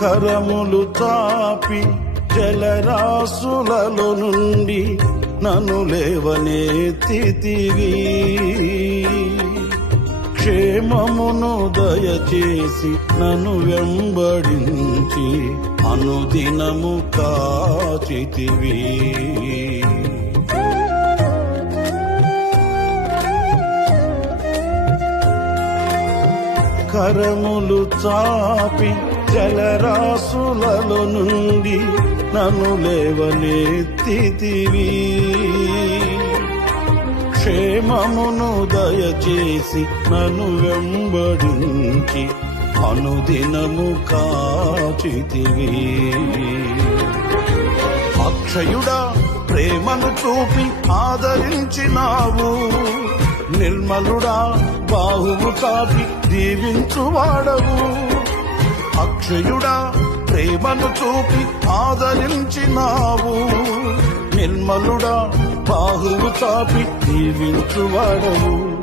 కరములు చాపి జలరాశులలో నుండి నన్ను లేవనెత్తితివి. క్షేమమును దయచేసి నన్ను వెంబడించి అనుదినము కాచితివి. కరములు చాపి జలరాశులలో నుండి నన్ను లేవనెత్తితివి. క్షేమమును దయచేసి నన్ను వెంబడించి అనుదినము కాచితివి. అక్షయుడా ప్రేమను చూపి ఆదరించినావు. నిర్మలుడా బాహువు చాపి దీవించువాడవు. అక్షయుడా ప్రేమను చూపి ఆదరించినావు. నిర్మలుడా బాహువు చాపి దీవించువాడవు.